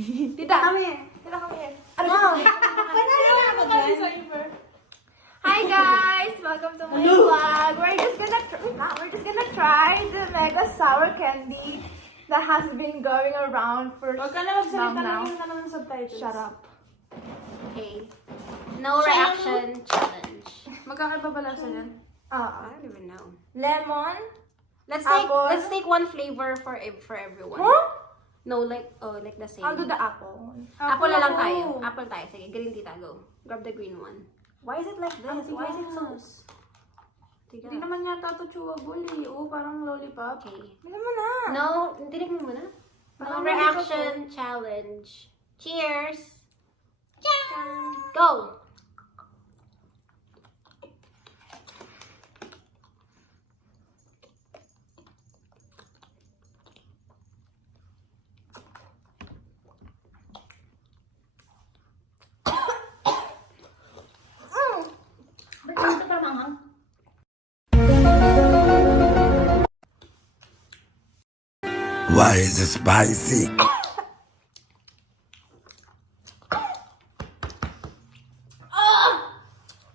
Tita! Kami. Tita, come here. Ano? Hi guys! Welcome to my vlog. We're just gonna try the mega sour candy that has been going around for Huwag ka na magsalita now. na ng subtitles. Shut up. Okay. No reaction challenge. Magkakaiba ba lang sa yan? I don't even know. Lemon. Let's Apple. take one flavor for everyone. Huh? No, like the same. I'll do the apple. Apple na lang ako. tayo. Apple tayo. Sige, green tita, go. Grab the green one. Why is it like this? Why is it so... Tiga. Hindi naman yata ito chewable eh. Oo, parang lollipop. Okay. Ano mo na? No, tinig mo muna. No Parang reaction challenge. Cheers! Cheers! Go! Why is it spicy?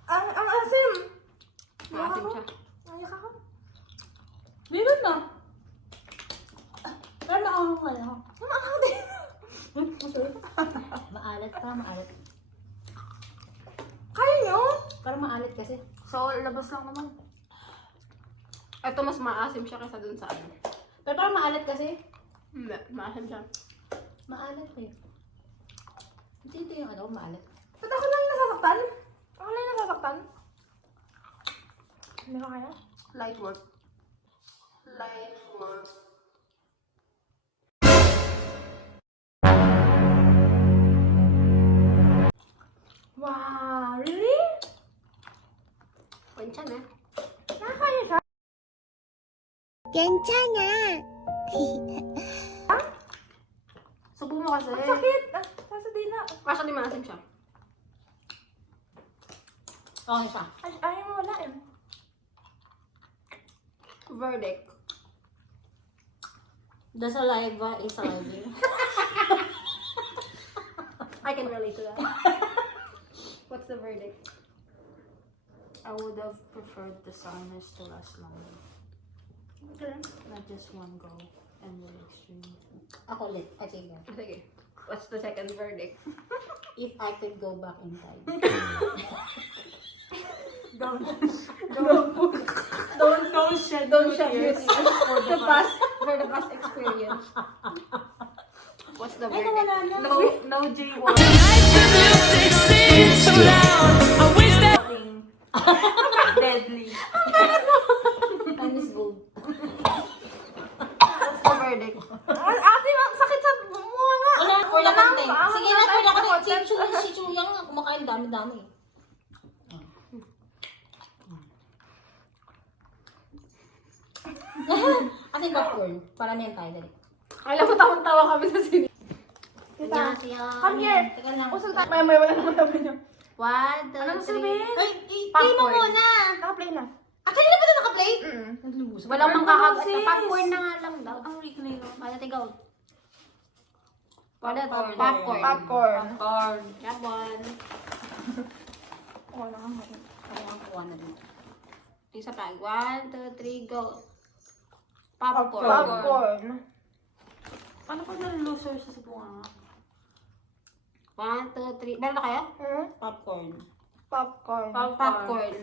Ang asim. Maasim siya. Ayak ako. Dito na. Pero naahong ka lang. Ang ako din. Maalat pa, maalat. Kaya nyo? Parang maalat kasi. So, labas lang naman. Ito mas maasim siya kaysa dun sa ano. Pero parang maalat kasi. Hindi, maasim siya. Maalat eh. Hindi ito yung ano, maalat. Ba't ako lang nasasaktan? Ako lang nasasaktan? Hindi ko kaya? Light work. Light work. Wow, really? Kwencha na. Nakakaya siya? Subo mo kasi. Ang sakit! Sasadila. Actually, maasim siya. Okay siya. Ayaw mo wala eh. Verdict. The saliva is salivary. I can relate to that. What's the verdict? I would have preferred the sourness to last longer. Not just one go and the extreme. Ako ulit. Sige. Sige. What's the second verdict? If I could go back in time. Don't shed Don't your shed your tears tears for the past. For the past experience. What's the Ay, verdict? nawala na. No J1. Deadly. Time is gold. What's the verdict? Asim, ang sakit sa mukha nga. Wala, for the Wala, content. maawa Sige na na, for the tayo. content. Si Chuyang nga, kumakain dami-dami. Kasi popcorn. Paramihan tayo, dali. Alam mo, tawang-tawa kami sa sini. Tita, Siya. come here. Teka lang. Usog tayo. May wala naman tabi niyo. 1, 2, Anong 3. sabihin? Ay, play mo Popcorn. muna. Naka-play na. Ah, kanina pa ito naka-play? Mm. Walang Popcorn mangkakagat. sis. Popcorn na nga lang daw. Ang weekly no? Pwede tigaw. Pwede to. Popcorn. Popcorn. Popcorn. Popcorn. That one. Oo, nakakagat. Ako ang kuha na din. Isa pa. 1, 2, 3, go. Popcorn. Popcorn. Paano pag nalulusaw siya sa bunga nga? 1, 2, 3. Meron na kayo? Hmm? Popcorn. Popcorn. Popcorn.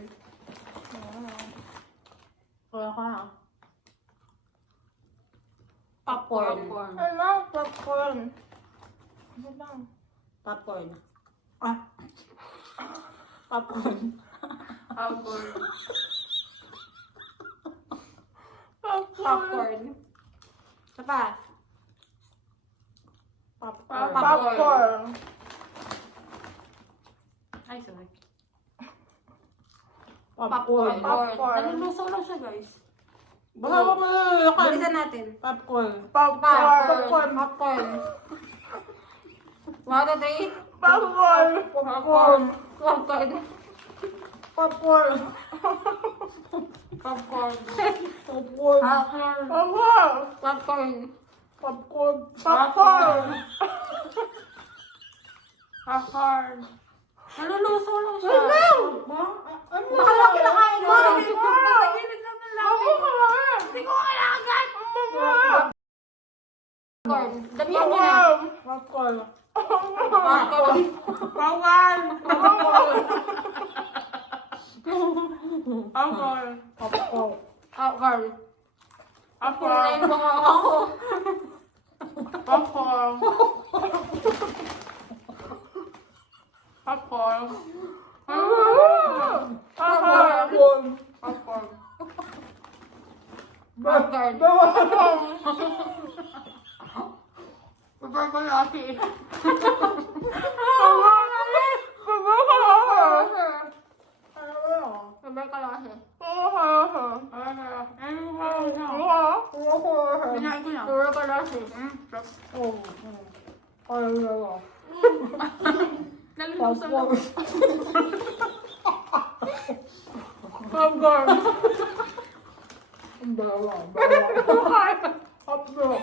Wala ka na. Popcorn. Popcorn. Ano? Popcorn. Ano lang? Popcorn. Ah. Popcorn. Popcorn. Popcorn. Isa pa. Popcorn. Popcorn. Ay, sorry. Popcorn. Popcorn. Nalulusaw lang siya, guys. Baka ba malalakan? Bilisan natin. Popcorn. Popcorn. Popcorn. 1, 2, 3. Popcorn. Popcorn. Popcorn. Popcorn. Popcorn. Popcorn. Popcorn. Popcorn. Popcorn. Popcorn. Popcorn. Popcorn. Nalulusaw lang siya. Ano? Baka lang kinakain mo. Nasa gilid lang ng labi. Hindi ko kailangan. Popcorn. Damihan niyo na. Popcorn. Popcorn. Popcorn. Popcorn. Popcorn. Popcorn. Popcorn. Popcorn. Popcorn. Popcorn. Popcorn. Popcorn. Popcorn. Popcorn lagi. Sabay ka lagi. Kinain ko na. Puro ka lasi. Nalulusaw lang. Popcorn. Bawa. Popcorn.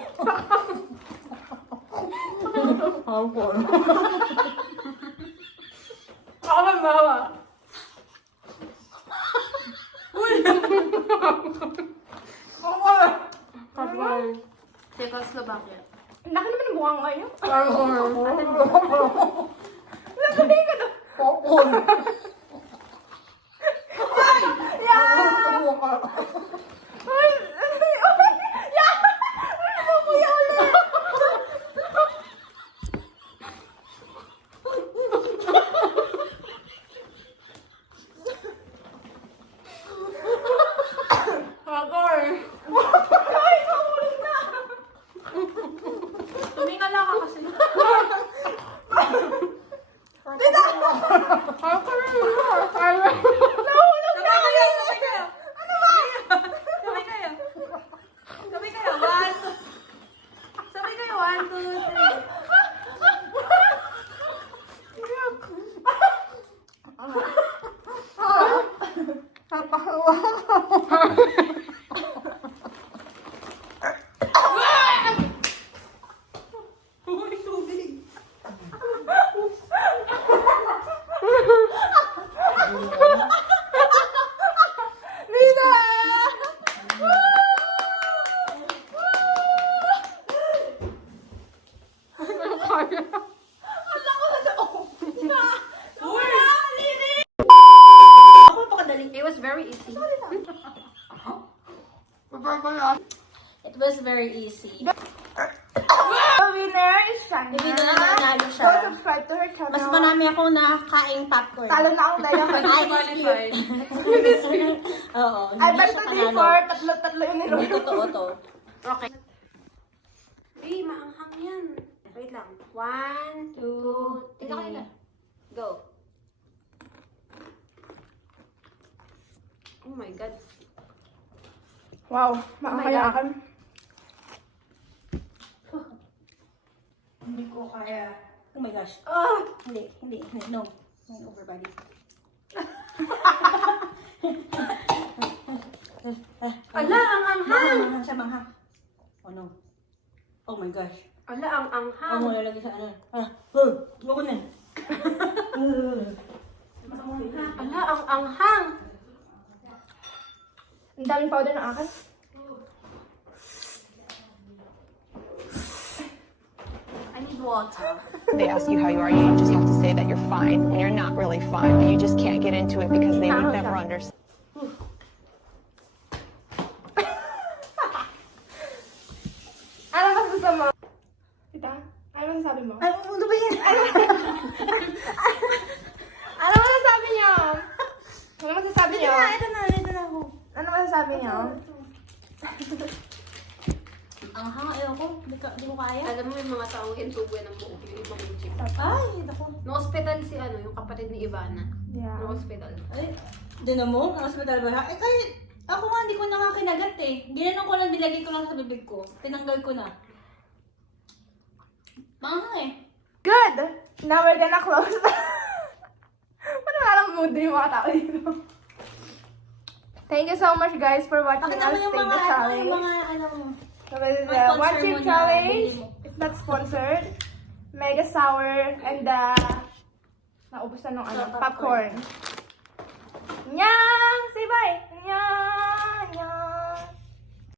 Popcorn. Ako man bawa. Popcorn. Czechoslovakia. Laki naman ng bunga ngayon. Popcorn. Tumingala ka kasi. It was very easy. It was very easy. The winner is Shana. The winner na nanalo siya. Go subscribe to her channel. Mas marami akong nakakaing popcorn. Talo na akong dahil ako. Qualified. Oo. I hindi bet siya today panalo. for tatlo yung Hindi nilolo. totoo to. Okay. Hey, maanghang yan. Wait lang. 1, 2, 3. Go. Oh my God. Wow, makakayakan. Hindi ko kaya. Oh my gosh. Hindi. No. My upper body. Ala, ang anghang. Manghang siya, manghang. Oh no. Oh my gosh. Ala, ang anghang. Ano mo lalagay sa ano? Huwag na. Ala, ang anghang. Ang daming powder ng akin. I need water. They ask you how you are, you just have to say that you're fine when you're not really fine. You just can't get into it because they would never understand. Ano mas gusto mo? Tita, ano masasabi mo? Ano ba yan? Ano masasabi niyo? Ano masasabi niyo? Ito na ako. Ano masasabi niyo? Ang hanga, ayoko. Di ko kaya. Alam mo yung mga taong hintubuan ng buhok, yung ibang yung chip. Ay, ako. No-hospital si yung kapatid ni Ivana. Yeah. No-hospital. Ay, dinan mo? Ang hospital ba? Eh, kahit ako nga, hindi ko na nga kinagat eh. Ginanong ko lang, nilagay ko lang sa bibig ko. Tinanggal ko na. Manghang eh. Good! Now we're gonna close. Ano wala lang mood yung mga tao dito. Thank you so much guys for watching Pakita mo us yung take mga, the challenge. yung mga, ano mo. So this is Mga the sponsor one mo chip na challenge. bili mo. It's not sponsored. Mega Sour and the Naubos na nung ano, popcorn. Nya!